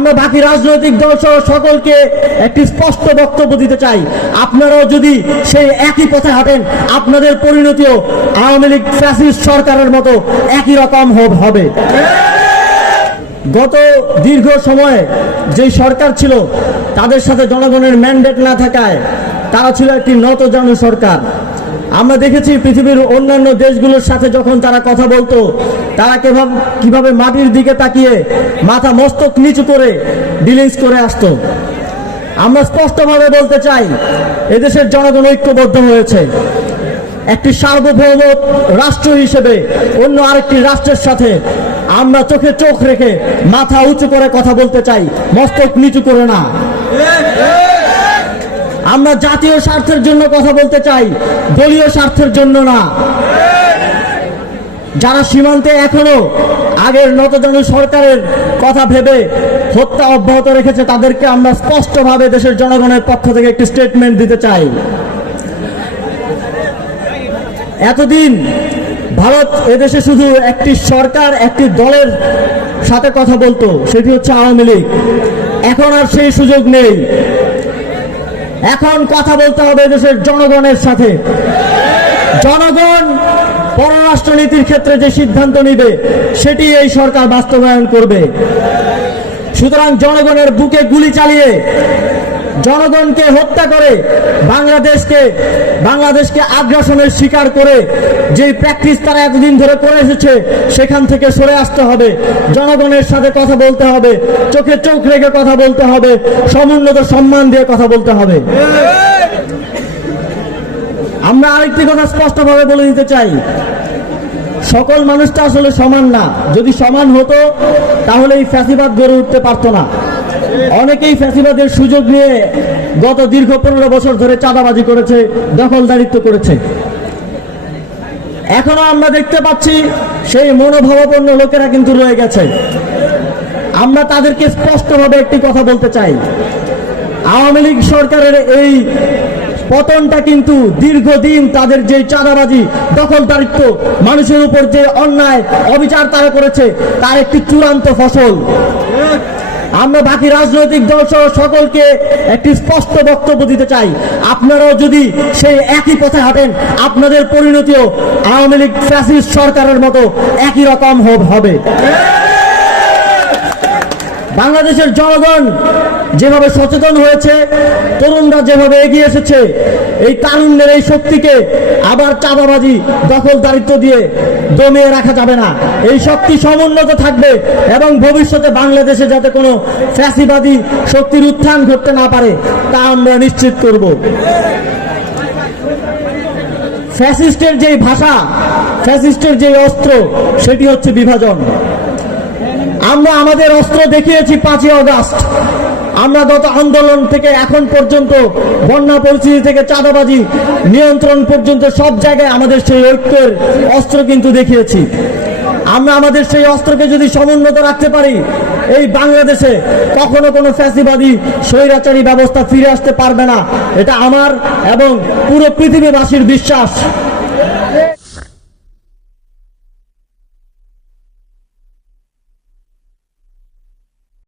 আমরা বাকি রাজনৈতিক দল সহ সকলকে একটি স্পষ্ট বক্তব্য দিতে চাই, আপনারাও যদি সেই একই পথে হাঁটেন আপনাদের পরিণতিও আওয়ামী লীগ ফ্যাসিস্ট সরকারের মতো একই রকম হবে। গত দীর্ঘ সময়ে যেই সরকার ছিল তাদের সাথে জনগণের ম্যান্ডেট না থাকায় তারা ছিল একটি নতজানু সরকার। আমরা দেখেছি পৃথিবীর অন্যান্য দেশগুলোর সাথে যখন তারা কথা বলতো তারা কিভাবে মাটির দিকে তাকিয়ে মাথা মস্তক নিচু করে ডিলিংস করে আসতো। আমরা স্পষ্টভাবে বলতে চাই এদেশের জনগণ ঐক্যবদ্ধ হয়েছে। একটি সার্বভৌম রাষ্ট্র হিসেবে অন্য আরেকটি রাষ্ট্রের সাথে আমরা চোখে চোখ রেখে মাথা উঁচু করে কথা বলতে চাই, মস্তক নিচু করে না। আমরা জাতীয় স্বার্থের জন্য কথা বলতে চাই, দলীয় স্বার্থের জন্য না। যারা সীমান্তে এখনো আগের নতজানু সরকারের কথা ভেবে হত্যা অব্যাহত রেখেছে তাদেরকে আমরা স্পষ্টভাবে দেশের জনগণের পক্ষ থেকে একটি স্টেটমেন্ট দিতে চাই। এতদিন ভারত এদেশে শুধু একটি সরকার একটি দলের সাথে কথা বলতো, সেটি হচ্ছে আওয়ামী লীগ। এখন আর সেই সুযোগ নেই। এখন কথা বলতে হবে দেশের জনগণের সাথে। জনগণ পররাষ্ট্রনীতির ক্ষেত্রে যে সিদ্ধান্ত নিবে সেটি এই সরকার বাস্তবায়ন করবে। সুতরাং জনগণের বুকে গুলি চালিয়ে জনগণকে হত্যা করে বাংলাদেশকে আগ্রাসনের শিকার করে যে প্র্যাকটিস তারা এতদিন ধরে করে এসেছে সেখান থেকে সরে আসতে হবে। জনগণের সাথে কথা বলতে হবে, চোখে চোখ রেখে কথা বলতে হবে, সমুন্নত সম্মান দিয়ে কথা বলতে হবে। আমরা আরেকটি কথা স্পষ্টভাবে বলে দিতে চাই, সকল মানুষটা আসলে সমান না। যদি সমান হতো তাহলে এই ফ্যাসিবাদ গড়ে উঠতে পারতো না। অনেকেই ফ্যাসিবাদের সুযোগ নিয়ে গত দীর্ঘ 15 বছর ধরে চাঁদাবাজি করেছে, দখলদারিত্ব করেছে। এখনো আমরা দেখতে পাচ্ছি সেই মনোভাবাপন্ন লোকেরা কিন্তু রয়ে গেছে। আমরা তাদেরকে স্পষ্টভাবে একটি কথা বলতে চাই, আওয়ামী লীগ সরকারের এই পতনটা কিন্তু দীর্ঘদিন তাদের যে চাঁদাবাজি, দখলদারিত্ব, মানুষের উপর যে অন্যায় অবিচার তারা করেছে তার একটি চূড়ান্ত ফসল। আমরা বাকি রাজনৈতিক দল সহ সকলকে একটি স্পষ্ট বক্তব্য দিতে চাই, আপনারাও যদি সেই একই পথে হাঁটেন আপনাদের পরিণতিও আওয়ামী লীগ ফ্যাসিস্ট সরকারের মতো একই রকম হবে। বাংলাদেশের জনগণ যেভাবে সচেতন হয়েছে, তরুণরা যেভাবে এগিয়ে এসেছে, এই তারুণ্যের এই শক্তিকে আবার চাঁদাবাজি, দখলদারিত্ব দিয়ে দমিয়ে রাখা যাবে না। এই শক্তি সমুন্নত থাকবে এবং ভবিষ্যতে বাংলাদেশে যাতে কোনো ফ্যাসিবাদী শক্তির উত্থান ঘটতে না পারে তা আমরা নিশ্চিত করব। ফ্যাসিস্টের যেই ভাষা, ফ্যাসিস্টের যেই অস্ত্র, সেটি হচ্ছে বিভাজন। আমরা আমাদের অস্ত্র দেখিয়েছি 5ই আগস্ট। আমরা গত আন্দোলন থেকে এখন পর্যন্ত বন্যা পরিস্থিতি থেকে চাঁদাবাজি নিয়ন্ত্রণ পর্যন্ত সব জায়গায় আমাদের সেই ঐক্যের অস্ত্র কিন্তু দেখিয়েছি। আমরা আমাদের সেই অস্ত্রকে যদি সমুন্নত রাখতে পারি, এই বাংলাদেশে কখনো কোনো ফ্যাসিবাদী স্বৈরাচারী ব্যবস্থা ফিরে আসতে পারবে না। এটা আমার এবং পুরো পৃথিবীবাসীর বিশ্বাস।